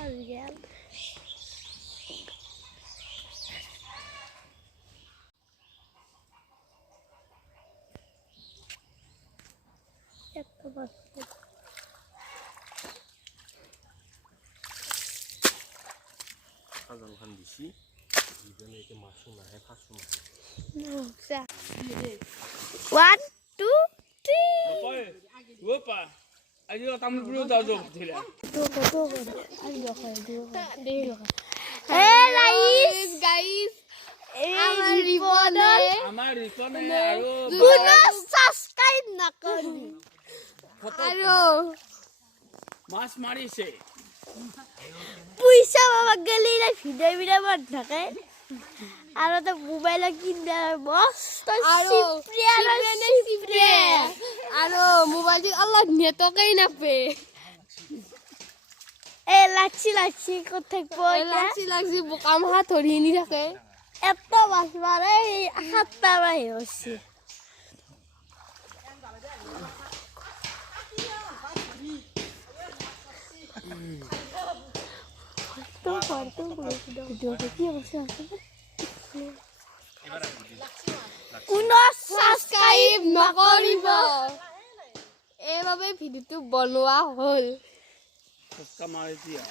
Azgel. একটা বাচ্চা Kazan kan disi, kemudian itu masuk naik kasur. Nusa. 1, 2, 3. Opa, ayo tamu dulu tahu tuh. Hey guys. Amar rifone ayo. Guna subscribe na kari. Ayo. Mas mari se. Puisa baba geli na video bad থাকে আর তো mobile কিনতে মস্ত সিপ্রে আর mobile Allah নেটকেই না pay এ লাচ্ছি কোথায় পড়ে লাচ্ছি বোকাম হাত ধরিয়ে নি থাকে এত মাছ মারে হাতটা বাইরে হচ্ছে কোনো সাবস্ক্রাইব নকৰিব এইভাবে ভিডিওটো বনোৱা হ'ল কামাই দিয়া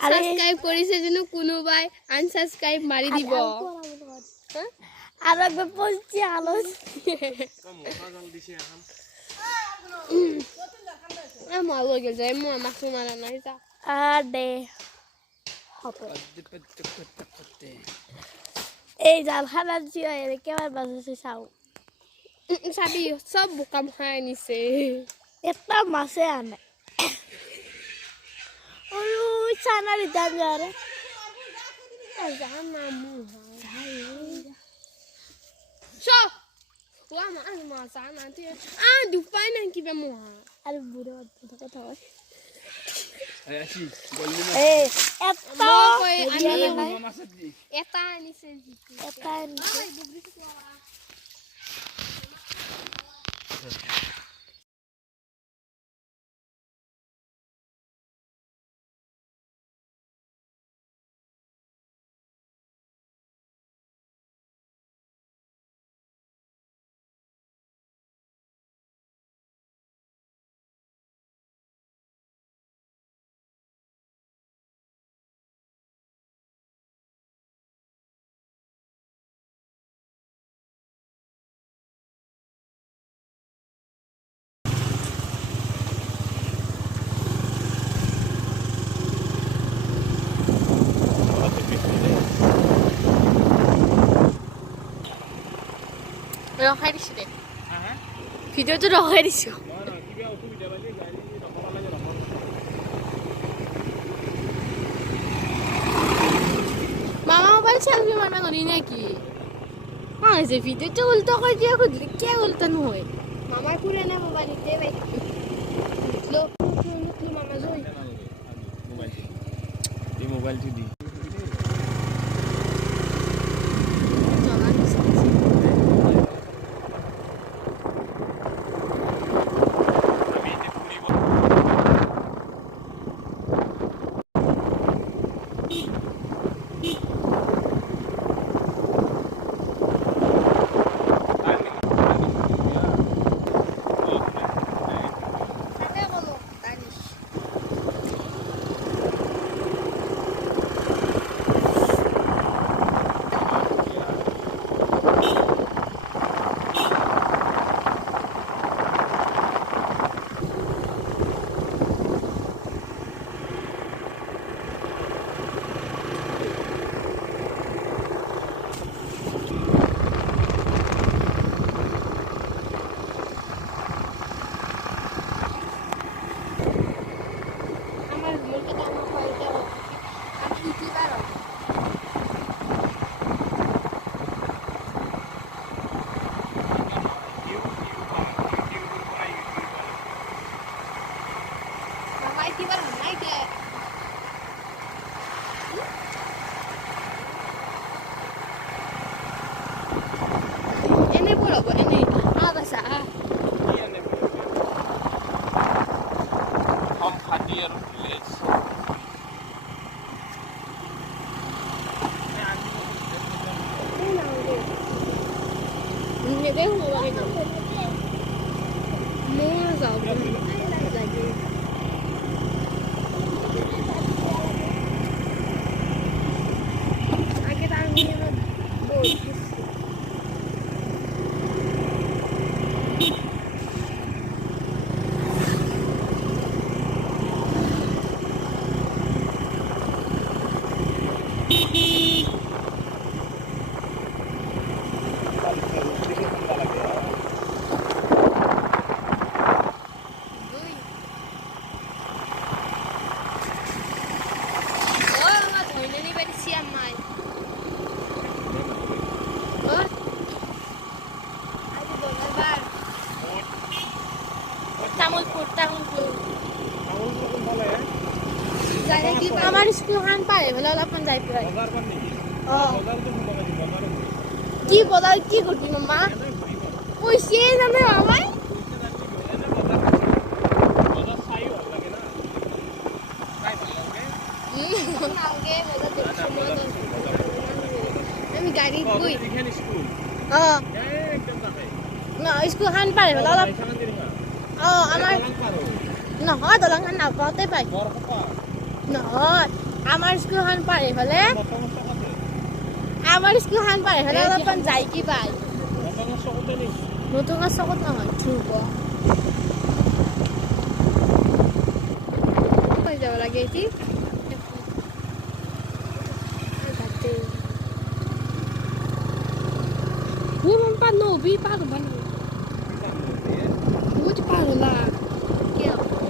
সাবস্ক্ৰাইব কৰিছে যেন কোনোবাই আনসাবস্ক্ৰাইব মাৰি দিব আৰু একবাৰ পঞ্চি আলোচ Kazan disi akan. মই লৈ গেল যায় মই মাছ মাৰা নাই যা দে হবে এই জাল খানা জিয়া এর কেবার বাজছে চাও চাবি সব বোকাম খাই নিছে এটা মাছে আনে ওরু চানারি দাম যারে জানা মু ভাই সব ওয়া মা চানা তে দুপাই না কিবা মোহা আর বুড়ো কথা হয় Ayo boleh Eta anisnya gitu. Eta anisnya. ৰখাই দিছো দে ভিডিওটো ৰখাই দিছো মামা মোবাইল সেলফি মারবা নরি নাকি যে ভিডিওটো উল্টো করে দিয়া খুঁজলে কে উল্টো নহয় মামার পুরানা মোবাইল দিতে ভাই মামা জয় Mobile tu di. Om hadir ধুনীয়াকৈ সোমাব লাগিব মোৰ যাওঁ লাগে আগে তাৰ নিয়মত বহুত আমাৰ স্কুলখন পাৰ হৈ অলপমান যাই পৰাই কি বজাৰ কি কৰিবি মামা পইচাই জানে মামাই আমি গাড়ীত গৈ স্কুলখন পাৰ হৈ অলপ আমাৰ নহয় দলংখন নাপাওঁতে পাই নহয় আমাৰ স্কুলখন পাৰ হ'লে অলপমান যায় কি পাই নতুন চকত নহয় ধ্ৰুৱ যাব লাগে এটি Woman pa no, vi pa do man. Muito para lá. Que é?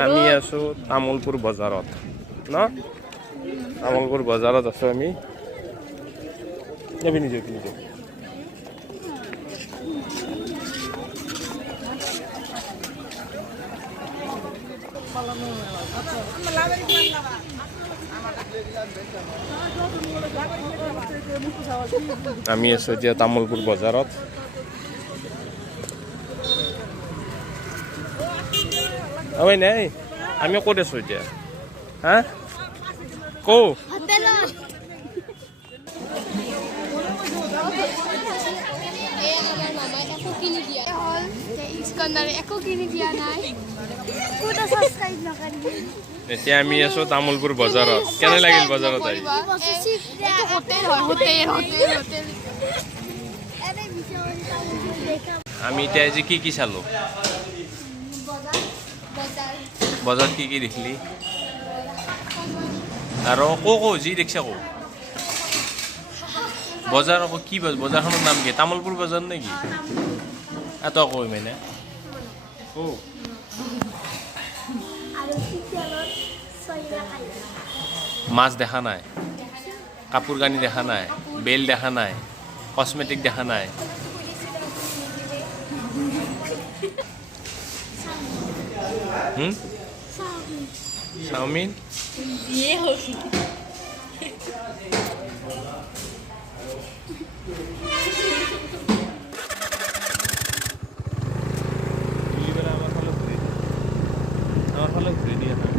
আমি আছো তামোলপুৰ বজাৰত ন তামোলপুৰ বজাৰত আছো আমি যাবি নিজে আমি আছো এতিয়া তামোলপুৰ বজাৰত ওই নাই আমি ক'ত আছো এতিয়া হা কো এতিয়া আমি আছো তামোলপুৰ বজাৰত কেনে লাগিল বজাৰত আহি আমি এতিয়া আজি কি চালো বজাৰত কি দেখিলি আৰু কো যি দেখিছা কো বজাৰ আকৌ কি বজাৰখনৰ নাম কি তামোলপুৰ বজাৰ নেকি তই কৈ মানে মাছ দেখা নাই কাপোৰ কানি দেখা নাই বেল দেখা নাই কসমেটিক দেখা নাই চাওমিন আমার ভালো ঘুরে দিয়া